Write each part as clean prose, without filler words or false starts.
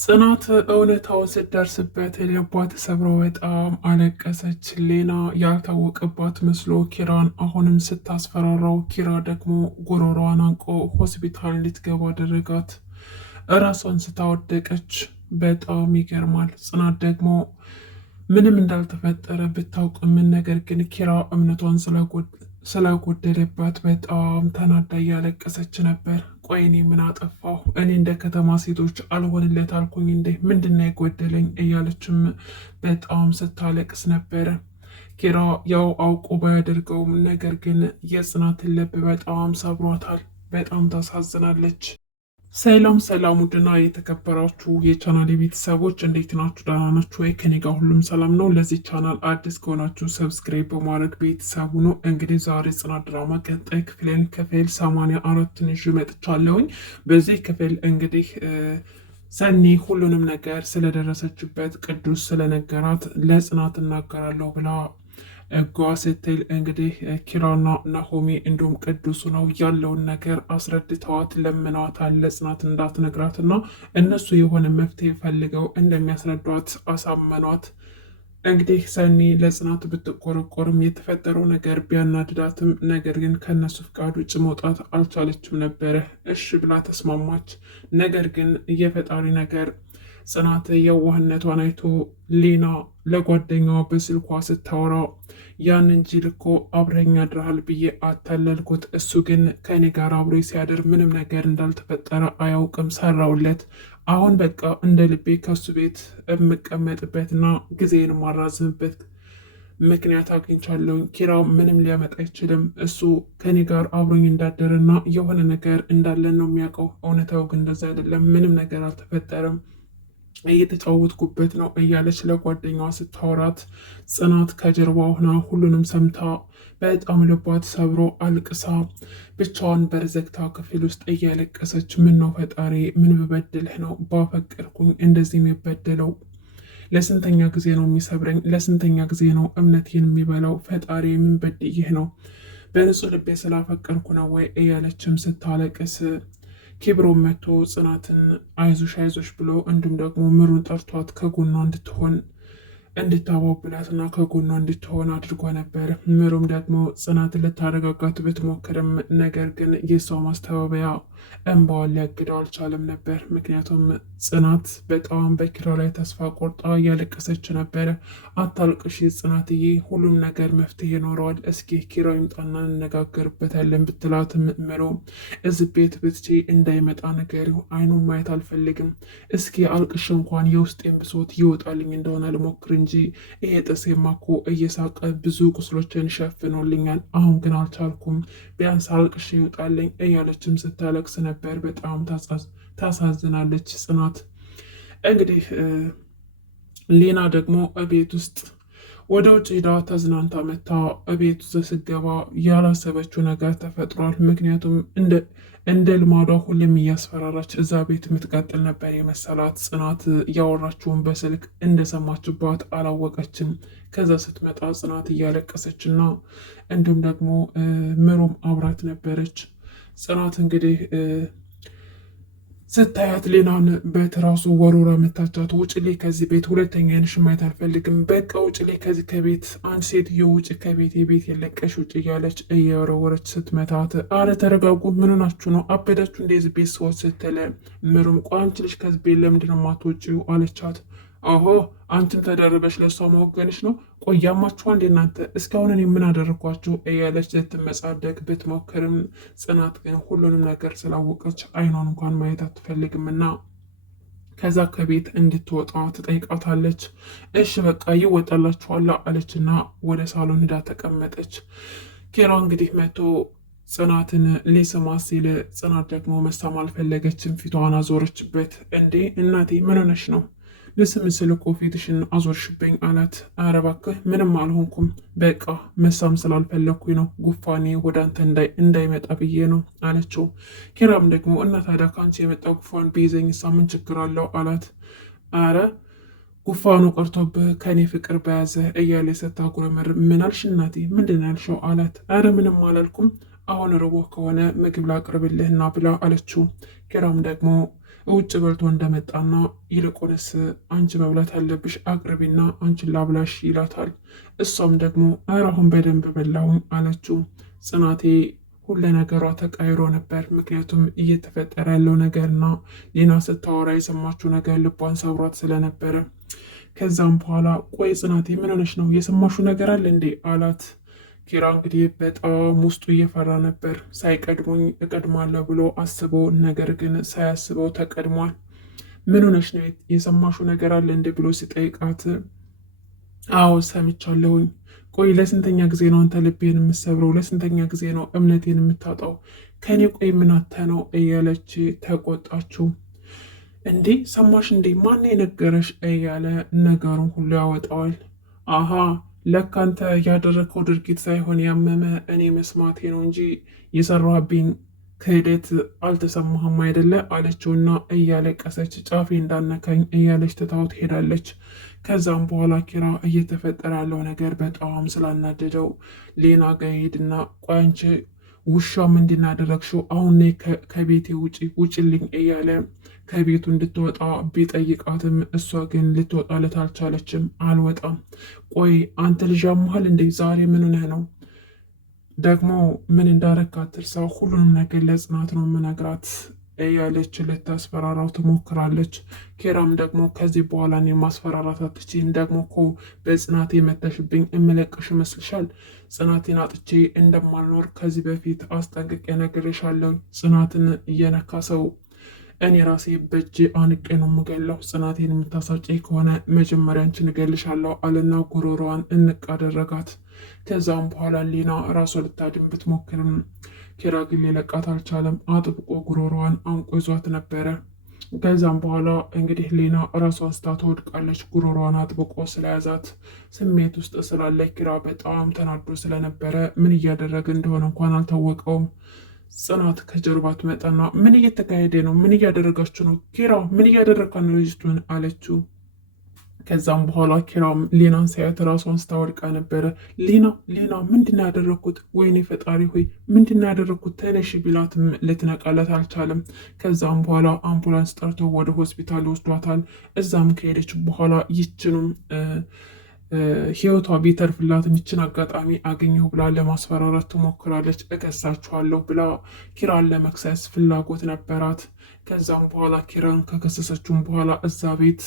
ጽናት እውነታውን ስትደርስበት ልቧ ተሰብሮ በጣም አለቀሰች። ሌና ያልታወቀባት መስሎ ኪራን አሁንም ስታስፈራራው፣ ኪራ ደግሞ ጉሮሯን አንቆ ሆስፒታል እንድትገባ አደረጋት። እራሷን ስታወደቀች በጣም ይገርማል። ጽናት ደግሞ ምንም እንዳልተፈጠረ ብታውቅም ነገር ግን ኪራ እምነቷን ስላጎደለባት በጣም ተናዳ እያለቀሰች ነበር። ቆይ እኔ ምን አጠፋሁ? እኔ እንደ ከተማ ሴቶች አልሆንለት አልኩኝ እንዴ? ምንድነው የጎደለኝ? እያለችም በጣም ስታለቅስ ነበረ። ኪራ ያው አውቆ ባያደርገውም ነገር ግን የጽናትን ልብ በጣም ሰብሯታል። በጣም ታሳዝናለች። ሰላም ሰላም፣ ውድና የተከበራችሁ የቻናል ቤተሰቦች እንዴት ናችሁ? ደህና ናችሁ ወይ? ከኔ ጋር ሁሉም ሰላም ነው። ለዚህ ቻናል አዲስ ከሆናችሁ ሰብስክራይብ በማድረግ ቤተሰቡ ነው። እንግዲህ ዛሬ ጽናት ድራማ ቀጣይ ክፍል 84 ይዤ መጥቻለሁኝ። በዚህ ክፍል እንግዲህ ሰኒ ሁሉንም ነገር ስለደረሰችበት ቅዱስ ስለነገራት ለጽናት እናገራለሁ ብላ እጓ ስትል እንግዲህ ኪራና ናሆሚ እንዲሁም ቅዱሱ ነው ያለውን ነገር አስረድተዋት ለምነዋታል ለጽናት እንዳትነግራትና እነሱ የሆነ መፍትሄ ፈልገው እንደሚያስረዷት አሳመኗት። እንግዲህ ሰኒ ለጽናት ብትቆረቆርም የተፈጠረው ነገር ቢያናድዳትም ነገር ግን ከነሱ ፍቃድ ውጭ መውጣት አልቻለችም ነበረ። እሺ ብላ ተስማማች። ነገር ግን የፈጣሪ ነገር ጽናት የዋህነቷን አይቶ ሌና ለጓደኛዋ በስልኳ ስታወራ ያንን ጅል እኮ አብረኛ አድረሃል ብዬ አታለልኩት፣ እሱ ግን ከእኔ ጋር አብሮ ሲያደር ምንም ነገር እንዳልተፈጠረ አያውቅም፣ ሰራውለት። አሁን በቃ እንደ ልቤ ከሱ ቤት የምቀመጥበትና ጊዜን ማራዝምበት ምክንያት አግኝቻለሁኝ። ኪራ ምንም ሊያመጣ አይችልም። እሱ ከኔ ጋር አብሮኝ እንዳደረና የሆነ ነገር እንዳለን ነው የሚያውቀው። እውነታው ግን እንደዛ አይደለም። ምንም ነገር አልተፈጠረም፣ እየተጫወትኩበት ነው እያለች ለጓደኛዋ ስታወራት ጽናት ከጀርባ ሆና ሁሉንም ሰምታ በጣም ልቧ ተሰብሮ አልቅሳ ብቻዋን በርዘግታ ክፍል ውስጥ እያለቀሰች ምን ነው ፈጣሪ፣ ምን ብበድልህ ነው ባፈቀርኩኝ እንደዚህ የሚበደለው? ለስንተኛ ጊዜ ነው የሚሰብረኝ? ለስንተኛ ጊዜ ነው እምነቴን የሚበላው? ፈጣሪ ምን በድይህ ነው? በንጹህ ልቤ ስላፈቀርኩ ነው ወይ? እያለችም ስታለቅስ ኪብሮን መጥቶ ጽናትን አይዞሽ አይዞሽ ብሎ እንዲሁም ደግሞ ምሩን ጠርቷት ከጎኗ እንድታባብላትና ከጎኗ እንድትሆን አድርጎ ነበር። ምሩም ደግሞ ጽናትን ልታረጋጋት ብትሞክርም ነገር ግን የሷ ማስተባበያ እንባዋን ሊያግደው አልቻለም ነበር። ምክንያቱም ጽናት በጣም በኪራ ላይ ተስፋ ቆርጣ እያለቀሰች ነበረ። አታልቅሺ ጽናትዬ፣ ሁሉም ነገር መፍትሄ ይኖረዋል፣ እስኪ ኪራ ይምጣና እንነጋገርበታለን ብትላትም ምሩ እዚህ ቤት ብትቼ እንዳይመጣ ንገሪው፣ አይኑን ማየት አልፈልግም፣ እስኪ አልቅሽ እንኳን የውስጤን ብሶት ይወጣልኝ እንደሆነ ልሞክር እንጂ ይሄ ጥሴማ እኮ እየሳቀ ብዙ ቁስሎችን ሸፍኖልኛል፣ አሁን ግን አልቻልኩም፣ ቢያንስ አልቅሽ ይውጣልኝ እያለችም ስታለቅስ ነበር። በጣም ታሳዝናለች ጽናት። እንግዲህ ሌና ደግሞ እቤት ውስጥ ወደ ውጭ ሄዳ ተዝናንታ መታ እቤት ውስጥ ስገባ ያላሰበችው ነገር ተፈጥሯል። ምክንያቱም እንደ ልማዷ ሁሌም እያስፈራራች እዛ ቤት የምትቀጥል ነበር የመሰላት። ጽናት እያወራችውን በስልክ እንደሰማችባት አላወቀችም። ከዛ ስትመጣ ጽናት እያለቀሰች እና እንዲሁም ደግሞ ምሩም አብራት ነበረች። ጽናት እንግዲህ ስታያት ሌናን በትራሱ ወሮራ መታቻት። ውጭሌ ከዚህ ቤት፣ ሁለተኛ ዓይንሽ ማየት አልፈልግም፣ በቃ ውጭሌ ከዚህ ከቤት፣ አንድ ሴትዮ ውጭ ከቤት፣ የቤት የለቀሽ ውጭ እያለች እየወረወረች ስትመታት፣ አረ ተረጋጉ፣ ምን ሆናችሁ ነው? አበዳችሁ እንደዚህ ቤት ሰዎች ስትለ ምሩም ቆይ አንቺ ልጅ ከዚህ ቤት ለምንድን ነው የማትወጪው አለቻት። አሆ አንቺን ተደርበሽ ለእሷ ማወገንሽ ነው? ቆያማችኋ እንዴ እናንተ? እስካሁን እኔ ምን አደረግኳችሁ? እያለች ልትመጻደቅ ብትሞክርም ጽናት ግን ሁሉንም ነገር ስላወቀች አይኗን እንኳን ማየት አትፈልግምና ከዛ ከቤት እንድትወጣ ትጠይቃታለች። እሺ በቃ ይወጣላችኋላ አለችና ወደ ሳሎን ሄዳ ተቀመጠች። ኪራ እንግዲህ መቶ ጽናትን ሊስማ ሲል ጽናት ደግሞ መሳም አልፈለገችም። ፊቷን አዞረችበት። እንዴ እናቴ ምን ሆነሽ ነው? ልስም ስል እኮ ፊትሽን አዞርሽብኝ አላት። ኧረ እባክህ ምንም አልሆንኩም፣ በቃ መሳም ስላልፈለግኩኝ ነው፣ ጉፋኔ ወደ አንተ እንዳይመጣ ብዬ ነው አለችው። ኪራም ደግሞ እና ታዲያ ከአንቺ የመጣ ጉፋን ቢይዘኝ ምን ችግር አለው አላት። አረ ጉፋኑ ቀርቶብህ ከኔ ፍቅር በያዘ እያለ ስታጉረመር ምን አልሽ እናቴ? ምንድን ያልሽው አላት። አረ ምንም አላልኩም፣ አሁን ርቦህ ከሆነ ምግብ ላቅርብልህና ብላ አለችው። ኪራም ደግሞ ውጭ በልቶ እንደመጣና ይልቁንስ አንቺ መብላት ያለብሽ አቅርቢና አንቺን ላብላሽ ይላታል። እሷም ደግሞ ኧረ አሁን በደንብ በላሁም አለችው። ጽናቴ ሁለ ነገሯ ተቃይሮ ነበር። ምክንያቱም እየተፈጠረ ያለው ነገርና ሌና ስታወራ የሰማችው ነገር ልቧን ሰብሯት ስለነበረ ከዛም በኋላ ቆይ ጽናቴ ምን ሆነሽ ነው? የሰማሹ ነገር አለ እንዴ አላት። ኪራ እንግዲህ በጣም ውስጡ እየፈራ ነበር። ሳይቀድሙኝ እቀድማለሁ ብሎ አስቦ ነገር ግን ሳያስበው ተቀድሟል። ምን ሆነሽ ነው? የሰማሹ ነገር አለ እንዴ ብሎ ሲጠይቃት አዎ ሰምቻለሁኝ። ቆይ ለስንተኛ ጊዜ ነው አንተ ልቤን የምሰብረው? ለስንተኛ ጊዜ ነው እምነቴን የምታጣው? ከኔ ቆይ ምናተ ነው እያለች ተቆጣችው። እንዴ ሰማሽ እንዴ ማን የነገረሽ እያለ ነገሩን ሁሉ ያወጣዋል። አሃ ለካንተ ያደረግከው ድርጊት ሳይሆን ያመመ እኔ መስማቴ ነው እንጂ የሰራብኝ ክህደት አልተሰማህም አይደለ አለችውና እያለቀሰች ጫፌ እንዳነካኝ እያለች ትታው ትሄዳለች። ከዛም በኋላ ኪራ እየተፈጠረ ያለው ነገር በጣም ስላናደደው ሌና ጋ ሄድና ቆይ አንቺ ውሻ ምንድን ያደረግሽው? አሁን ከቤቴ ውጭልኝ እያለ ከቤቱ እንድትወጣ ቢጠይቃትም እሷ ግን ልትወጣለት አልቻለችም። አልወጣም። ቆይ አንተ ልጅ አሞሃል እንዴ? ዛሬ ምን ሆነህ ነው? ደግሞ ምን እንዳረክ አትርሳ፣ ሁሉንም ነገር ለጽናት ነው ምነግራት እያለች ልታስፈራራው ትሞክራለች። ኪራም ደግሞ ከዚህ በኋላ እኔ ማስፈራራት አትችይም፣ ደግሞ እኮ በጽናቴ መተሽብኝ እምለቅሽ ይመስልሻል? ጽናቴን አጥቼ እንደማልኖር ከዚህ በፊት አስጠንቅቄ ነግሬሻለሁ። ጽናትን እየነካ ሰው እኔ ራሴ በእጅ አንቄ ነው የምገለው። ጽናቴን የምታሳጨኝ ከሆነ መጀመሪያ አንቺን እገልሻለሁ አለና ጉሮሮዋን እንቅ አደረጋት። ከዛም በኋላ ሌና ራሷ ልታድን ብትሞክርም ኪራ ግን ሊለቃት አልቻለም። አጥብቆ ጉሮሮዋን አንቆ ይዟት ነበረ። ከዛም በኋላ እንግዲህ ሌና ራሷን ስታ ትወድቃለች። ጉሮሮዋን አጥብቆ ስለያዛት ስሜት ውስጥ ስላለች ኪራ በጣም ተናዶ ስለነበረ ምን እያደረገ እንደሆነ እንኳን አልታወቀውም። ጽናት ከጀርባ ትመጣና ምን እየተካሄደ ነው? ምን እያደረጋችሁ ነው? ኪራ ምን እያደረግካ ነው ልጅቱን አለችው። ከዛም በኋላ ኪራም ሌናን ሳያት ራሷን ስታወድቃ ነበረ። ሌና ምንድን ያደረግኩት? ወይኔ ፈጣሪ ሆይ ምንድን ያደረግኩት? ተነሽ ቢላትም ልትነቃለት አልቻለም። ከዛም በኋላ አምቡላንስ ጠርቶ ወደ ሆስፒታል ይወስዷታል። እዛም ከሄደች በኋላ ይችኑም ህይወቷ ቢተርፍላትም ይችን አጋጣሚ አገኘሁ ብላ ለማስፈራራት ትሞክራለች። እከሳችኋለሁ ብላ ኪራን ለመክሰስ ፍላጎት ነበራት። ከዛም በኋላ ኪራን ከከሰሰችውም በኋላ እዛ ቤት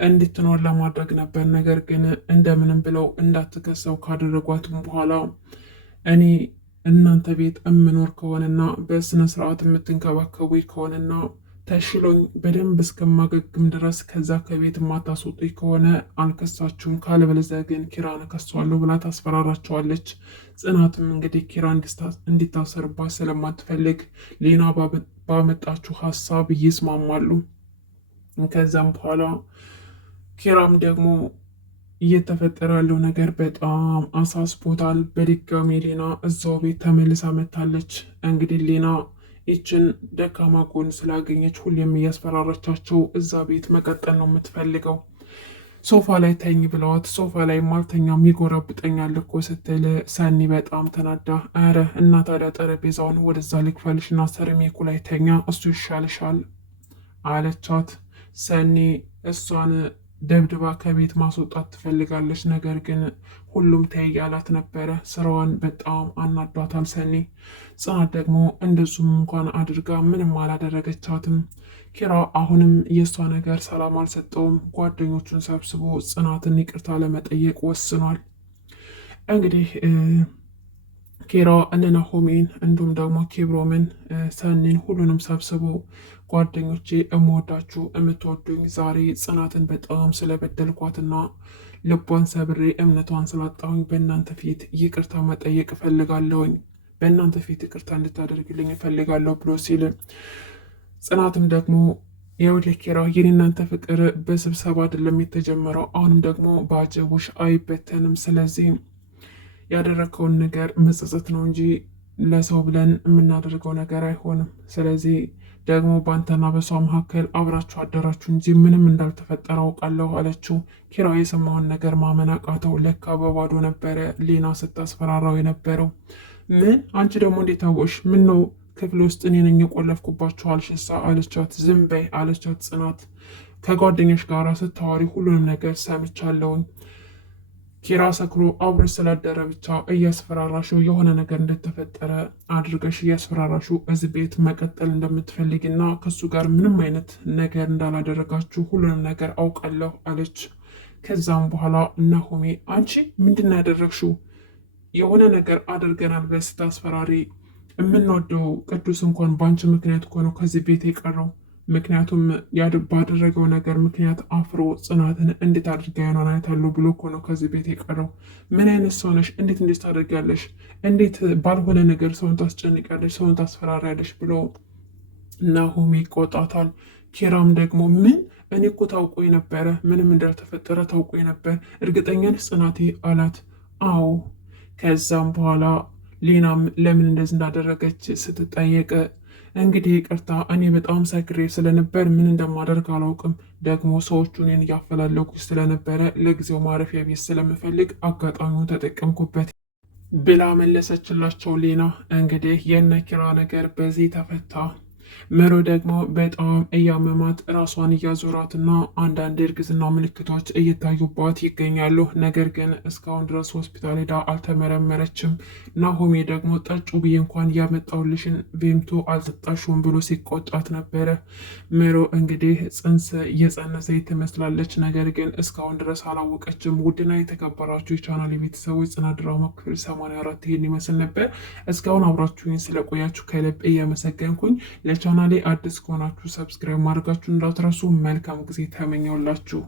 እንድትኖር ለማድረግ ነበር። ነገር ግን እንደምንም ብለው እንዳትከሰው ካደረጓትም በኋላ እኔ እናንተ ቤት እምኖር ከሆነና በስነ ስርዓት የምትንከባከቡ ከሆነና ተሽሎኝ በደንብ እስከማገግም ድረስ ከዛ ከቤት ማታስወጡኝ ከሆነ አልከሳችሁም፣ ካለበለዚያ ግን ኪራን እከሷለሁ ብላ ታስፈራራቸዋለች። ጽናትም እንግዲህ ኪራ እንዲታሰርባት ስለማትፈልግ ሌና ባመጣችሁ ሀሳብ ይስማማሉ። ከዛም በኋላ ኪራም ደግሞ እየተፈጠረ ያለው ነገር በጣም አሳስቦታል። በድጋሚ ሌና እዛው ቤት ተመልሳ መታለች። እንግዲህ ሌና ይችን ደካማ ጎን ስላገኘች ሁሌም እያስፈራረቻቸው እዛ ቤት መቀጠል ነው የምትፈልገው። ሶፋ ላይ ተኝ ብለዋት ሶፋ ላይ ማልተኛም ይጎረብጠኛል እኮ ስትል ሰኒ በጣም ተናዳ፣ አረ እና ታዲያ ጠረጴዛውን ወደዛ ልክፈልሽና ሰርሜኩ ላይ ተኛ፣ እሱ ይሻልሻል አለቻት። ሰኒ እሷን ደብድባ ከቤት ማስወጣት ትፈልጋለች። ነገር ግን ሁሉም ተይ ያላት ነበረ። ስራዋን በጣም አናዷታል ሰኒ። ጽናት ደግሞ እንደሱም እንኳን አድርጋ ምንም አላደረገቻትም። ኪራ አሁንም የእሷ ነገር ሰላም አልሰጠውም። ጓደኞቹን ሰብስቦ ጽናትን ይቅርታ ለመጠየቅ ወስኗል። እንግዲህ ኪራ እነ ናሆሜን እንዲሁም ደግሞ ኬብሮምን፣ ሰኒን ሁሉንም ሰብስቦ ጓደኞቼ እምወዳችሁ የምትወዱኝ ዛሬ ጽናትን በጣም ስለበደልኳትና ልቧን ሰብሬ እምነቷን ስላጣሁኝ በእናንተ ፊት ይቅርታ መጠየቅ እፈልጋለሁኝ፣ በእናንተ ፊት ይቅርታ እንድታደርግልኝ እፈልጋለሁ ብሎ ሲል ጽናትም ደግሞ የወደ ኪራ የኔ እናንተ ፍቅር በስብሰባ አይደለም የተጀመረው፣ አሁንም ደግሞ በአጀቡሽ አይበተንም። ስለዚህ ያደረግከውን ነገር መጸጸት ነው እንጂ ለሰው ብለን የምናደርገው ነገር አይሆንም። ስለዚህ ደግሞ በአንተና በሷ መካከል አብራችሁ አደራችሁ እንጂ ምንም እንዳልተፈጠረ አውቃለሁ አለችው። ኪራ የሰማውን ነገር ማመን አቃተው። ለካ በባዶ ነበረ ሌና ስታስፈራራው የነበረው። ምን አንቺ ደግሞ እንዴት አወቅሽ? ምን ነው ክፍል ውስጥ እኔ ነኝ የቆለፍኩባችሁ አልሽሳ አለቻት። ዝም በይ አለቻት ጽናት። ከጓደኞች ጋር ስታዋሪ ሁሉንም ነገር ሰምቻለሁኝ። ኪራ ሰክሮ አብሮ ስላደረ ብቻ እያስፈራራሽው የሆነ ነገር እንደተፈጠረ አድርገሽ እያስፈራራሽው እዚህ ቤት መቀጠል እንደምትፈልጊና ከሱ ጋር ምንም አይነት ነገር እንዳላደረጋችሁ ሁሉንም ነገር አውቃለሁ አለች። ከዛም በኋላ ናሆሜ አንቺ ምንድን ያደረግሽው? የሆነ ነገር አድርገናል ብለሽ ስታስፈራሪ የምንወደው ቅዱስ እንኳን በአንቺ ምክንያት እኮ ነው ከዚህ ቤት የቀረው። ምክንያቱም ባደረገው ነገር ምክንያት አፍሮ ጽናትን እንዴት አድርጋ የሆነ አይታለሁ ብሎ እኮ ነው ከዚህ ቤት የቀረው። ምን አይነት ሰው ነሽ? እንዴት ታደርጊያለሽ? እንዴት ባልሆነ ነገር ሰውን ታስጨንቂያለሽ? ሰውን ታስፈራሪያለሽ? ብሎ ናሆሜ ይቆጣታል። ኪራም ደግሞ ምን እኔ እኮ ታውቆ ነበረ፣ ምንም እንዳልተፈጠረ ታውቆ ነበር። እርግጠኛ ነሽ ጽናቴ አላት። አዎ። ከዛም በኋላ ሌናም ለምን እንደዚህ እንዳደረገች ስትጠየቅ እንግዲህ ይቅርታ እኔ በጣም ሰክሬ ስለነበር ምን እንደማደርግ አላውቅም። ደግሞ ሰዎቹ እኔን እያፈላለጉ ስለነበረ ለጊዜው ማረፊያ ቤት ስለምፈልግ አጋጣሚውን ተጠቀምኩበት ብላ መለሰችላቸው። ሌና እንግዲህ የነ ኪራ ነገር በዚህ ተፈታ። ምሩ ደግሞ በጣም እያመማት ራሷን እያዞራትና አንዳንድ እርግዝና ምልክቶች እየታዩባት ይገኛሉ። ነገር ግን እስካሁን ድረስ ሆስፒታል ሄዳ አልተመረመረችም። ናሆሜ ደግሞ ጠጩ ብዬ እንኳን ያመጣውልሽን ቬምቶ አልጠጣሽውም ብሎ ሲቆጣት ነበረ። ምሩ እንግዲህ ጽንስ እየጸነሰች ትመስላለች፣ ነገር ግን እስካሁን ድረስ አላወቀችም። ውድና የተከበራችሁ የቻናል ቤተሰቦች ጽናት ድራማ ክፍል 84 ይሄን ይመስል ነበር። እስካሁን አብራችሁኝ ስለቆያችሁ ከልብ እያመሰገንኩኝ ቻናሌ አዲስ ከሆናችሁ ሰብስክራይብ ማድረጋችሁ እንዳትረሱ። መልካም ጊዜ ተመኘውላችሁ።